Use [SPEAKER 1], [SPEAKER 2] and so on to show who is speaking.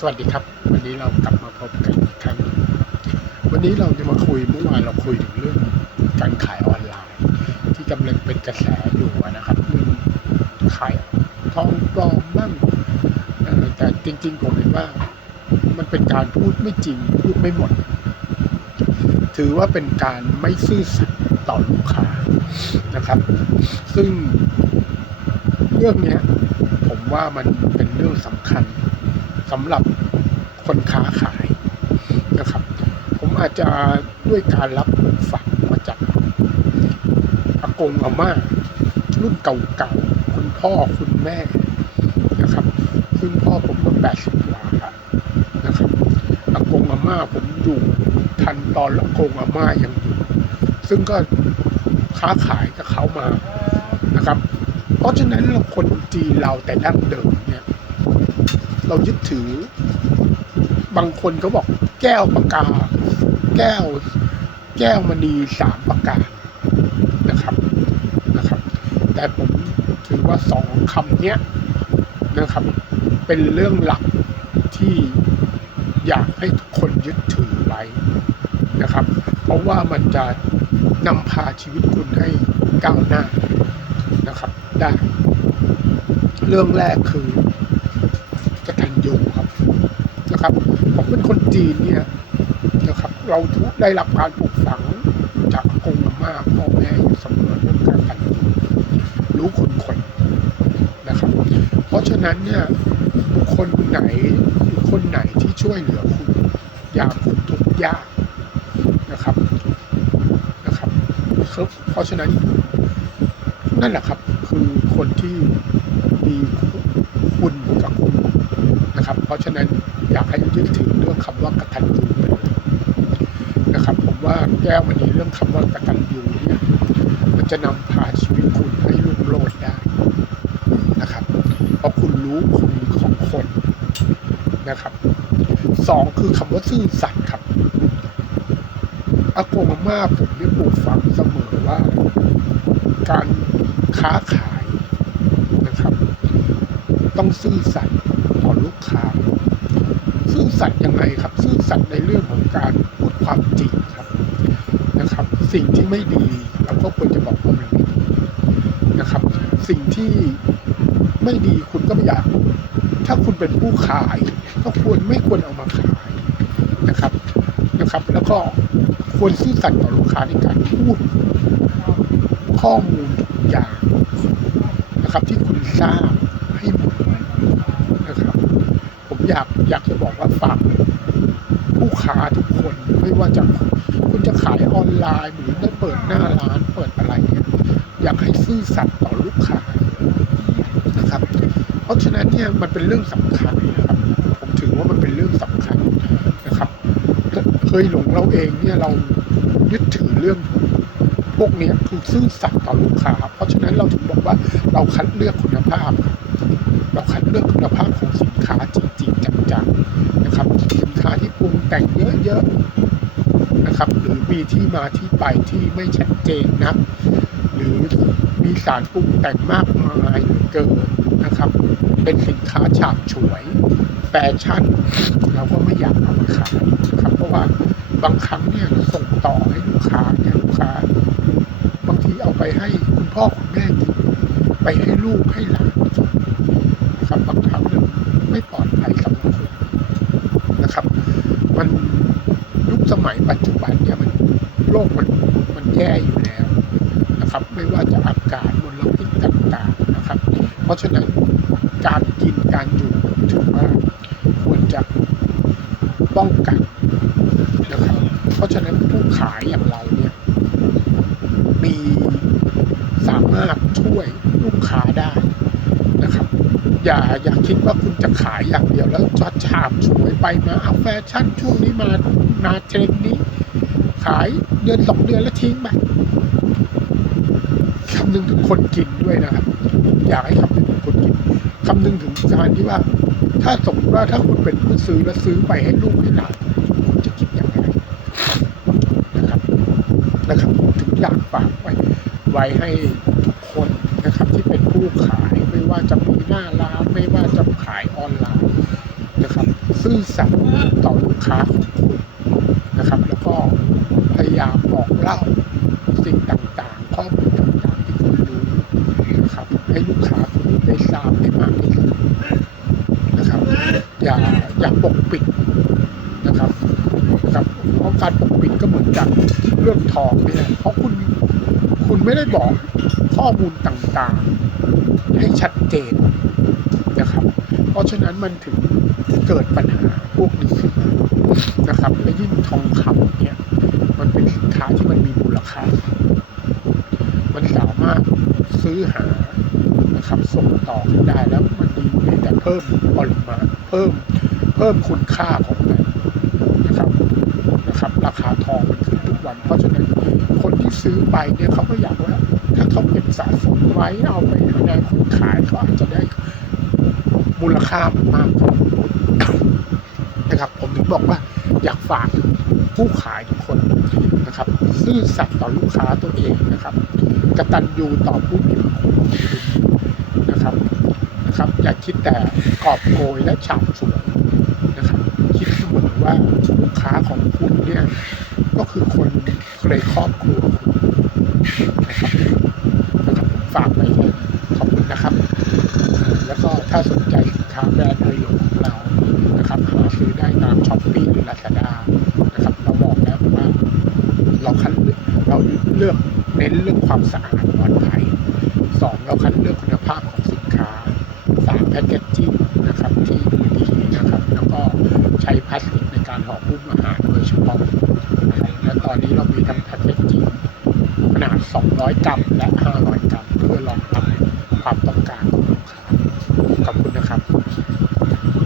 [SPEAKER 1] สวัสดีครับ วันนี้เรากลับมาพบกันอีกครั้งนึงวันนี้เราจะมาคุยเมื่อวานเราคุยถึงเรื่องการขายออนไลน์ ที่กำลังเป็นกระแสอยู่นะครับเรื่องขายทองปลอมบ้างแต่จริงๆผมเห็นว่า มันเป็นการพูดไม่จริง พูดไม่หมด ถือว่าเป็นการไม่ซื่อสัตย์ต่อลูกค้านะครับ ซึ่งเรื่องนี้ผมว่ามันเป็นเรื่องสำคัญ สำหรับคนค้าขายนะครับ ผมอาจจะด้วยการรับปลูกฝังมาจากอากงอาม่ารุ่นเก่าๆคุณพ่อคุณแม่นะครับซึ่งพ่อผมก็แปดสิบกว่านะครับอากงอาม่าผมอยู่ทันตอนอากงอาม่ายังอยู่ ซึ่งก็ค้าขายกับเขามานะครับ เพราะฉะนั้นเราคนจีนเราแต่ดั้งเดิมเนี่ย เรายึดถือ บางคนเขาบอกแก้วปากกา แก้ว แก้วมณีสามประกานะครับนะครับ แต่ผมถือว่าสองคำเนี้ยนะครับ เป็นเรื่องหลักที่อยากให้ทุกคนยึดถือไว้นะครับ เพราะว่ามันจะนำพาชีวิตคุณให้ก้าวหน้านะครับได้ เรื่องแรกคือ กตัญญูครับนะครับ ผมเป็นคนจีนเนี่ยนะครับ เราทุกได้รับการปลูกฝังจากกงอาม่าพ่อแม่อยู่เสมอเรื่องการกตัญญูรู้คนคนนะครับ เพราะฉะนั้นเนี่ยบุคคลไหนหรือคนไหนที่ช่วยเหลือคุณยามคุณทุกยากนะครับนะครับครับเพราะฉะนั้นนั่นแหละครับคือคนที่มีคุณกับคุณ นะครับ เพราะฉะนั้นอยากให้ยึดถือเรื่องคำว่ากตัญญูเป็นหลักนะครับ ผมว่าแก้ววันนี้เรื่องคำว่ากตัญญูเนี่ยมันจะนำพาชีวิตคุณให้รุ่งโรจน์ได้นะครับ เพราะคุณรู้คุณของคนนะครับสองคือคำว่าซื่อสัตย์ครับอากงอาม่าผมได้ปลูกฝังเสมอว่า การค้าขายนะครับ ต้องซื่อสัตย์ ต่อลูกค้า ซื่อสัตย์ยังไงครับ ซื่อสัตย์ในเรื่องของการพูดความจริงครับนะครับ สิ่งที่ไม่ดีเราก็ควรจะบอกว่ามันไม่ดีนะครับ สิ่งที่ไม่ดีคุณก็ไม่อยาก ถ้าคุณเป็นผู้ขายก็ควรไม่ควรเอามาขายนะครับนะครับ แล้วก็ควรซื่อสัตย์ต่อลูกค้าในการพูดข้อมูลทุกอย่างนะครับที่คุณทราบให้หมด อยากอยากจะบอกว่าฝากผู้ค้าทุกคนไม่ว่าจะคุณจะขายออนไลน์หรือจะเปิดหน้าร้านเปิดอะไรเนี่ยอยากให้ซื่อสัตย์ต่อลูกค้านะครับ เพราะฉะนั้นเนี่ยมันเป็นเรื่องสำคัญนะครับผมถือว่ามันเป็นเรื่องสำคัญนะครับเคยหลงเราเองเนี่ยเรายึดถือเรื่องพวกนี้คือซื่อสัตย์ต่อลูกค้า เพราะฉะนั้นเราถึงบอกว่าเราคัดเลือกคุณภาพ เราคัดเลือกคุณภาพของสินค้าจริงๆจังๆนะครับ สินค้าที่ปรุ งแต่งเยอะๆนะครับ หรือมีที่มาที่ไปที่ไม่ชัดเจนนะหรือมีสารปรุงแต่งมากมายเกินนะครับ เป็นสินค้าฉาบฉวย แฟชั่น เราก็ไม่อยากเอามาขายนะครับ เพราะว่าบางครั้งเนี่ยส่งต่อให้ลูกค้าเนี่ยลูกค้า บางทีเอาไปให้คุณพ่อคุณแม่กินไปให้ลูกให้หลานกินนะครับบางครั้งมันไม่ปลอดภัยสำหรับคนนะครับ มันยุคสมัยปัจจุบันเนี่ยมันโลกมันมันแย่อยู่แล้วนะครับ ไม่ว่าจะอา กาศมลพิษต่างๆนะครับ เพราะฉะนั้นการกินการอยู่ถือว่าควรจะป้องกันนะครับ เพราะฉะนั้นผู้ขายอย่างเราเนี่ยมีสามารถช่วยลูกค้าได้นะครับ อย่าอย่าคิดว่าคุณจะขายอย่างเดียวแล้วจอดชามสวยไปมาเอาแฟชั่นช่วงนี้มามาเทรนนี้ ขายเดือนสองเดือนแล้วทิ้งไป คำนึงถึงคนกินด้วยนะครับ อยากให้คำนึงถึงคนกินคำนึงถึงการที่ว่า ถ้าสมมติว่าถ้าคุณเป็นผู้ซื้อแล้วซื้อไปให้ลูกให้หลานคุณจะคิดอย่างไรนะครับนะครับถึงอยากฝากไว้ไว้ให้ทุกคนนะครับที่เป็นผู้ขายไม่ว่าจะมีหน้าร้านไม่ว่าจะขายออนไลน์นะครับซซื่อสัตย์ต่อลูกค้าของคุณนะครับ แล้วก็พยายามบอกเล่าสิ่งต่างๆข้อมูลต่างๆที่คุณรู้นะครับ ให้ลูกค้าคุณได้ทราบให้มากที่สุดนะครับ อย่าอย่าปกปิดนะครับนะครับเพราะการปกปิดก็เหมือนกันเรื่องทองเนี่ยเพราะคุณคุณไม่ได้บอกข้อมูลต่างๆ ให้ชัดเจนนะครับ เพราะฉะนั้นมันถึงเกิดปัญหาพวกนี้ขึ้นมานะครับและยิ่งทองคำเนี่ย มันเป็นสินค้าที่มันมีมูลค่า มันสามารถซื้อหา นะครับ ส่งต่อกันได้แล้วมันมีมีแต่เพิ่มปริมาณเพิ่มเพิ่มคุณค่าของมันนะครับนะครับ ราคาทองมันขึ้นทุกวัน เพราะฉะนั้นคนที่ซื้อไปเนี่ยเขาก็อยากว่าถ้าเขาเก็บสะสมไว้เอาไปแสดงคุณขายเขาอาจจะได้มูลค่ามันมากขึ้นนะครับ ผมถึงบอกว่าอยากฝากผู้ขายทุกคนนะครับ ซื่อสัตย์ต่อลูกค้าตัวเองนะครับกตัญญูต่อผู้มีพระคุณของคุณ นะครับนะครับ อย่าคิดแต่กอบโกยและฉาบฉวยนะครับ คิดเสมอว่าลูกค้าของคุณเนี่ยก็คือคนในครอบครัวคุณนะครับนะครับฝากไว้แค่นี้ขอบคุณนะครับ แล้วก็ถ้าสนใจสินค้าแบรนด์เรโของเรานะครับหาซื้อได้ตามช้อปปี้หรือลาซาด้านะครับ เราบอกแล้วว่าเราคัดเลือกเราเลือกเน้นเรื่องความสะอาดปลอดภัย สองเราคัดเลือกคุณภาพของสินค้าสามแพ็กเกจจิ้งนะครับที่ดูดีนะครับ แล้วก็ใช้พลาสติกในการห่อหุ้มอาหารโดยเฉพาะและตอนนี้เรามีทั้งแพ็กเกจจิ้งขนาด 200 กรัมและ 500 กรัมเพื่อรองรับความต้องการของลูกค้าขอบคุณนะครับ